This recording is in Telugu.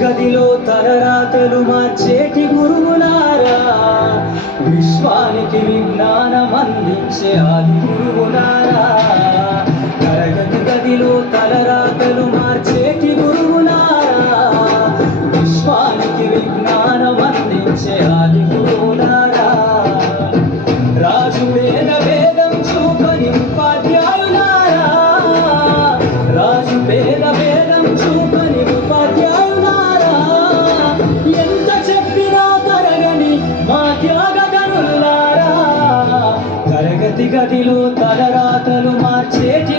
గదిలో తలరాతలు మార్చేటి గురువులారా, విశ్వానికి విజ్ఞానం అందించే ఆది గురువులారా. తరగతి గదిలో తలరాతలు మార్చేటి గురువులారా, విశ్వానికి విజ్ఞానం అందించే ఆది గురువులారా. రాజు వేద వేదం చూపని ఉపాధ్యాయులారా, రాజు వేద వేదం చూపని ఉపాధ్యాయులారా. ఎంత చెప్పినా తరగని మా త్యాగధనులారా, తరగతి గదిలో తలరాతలు మార్చేటి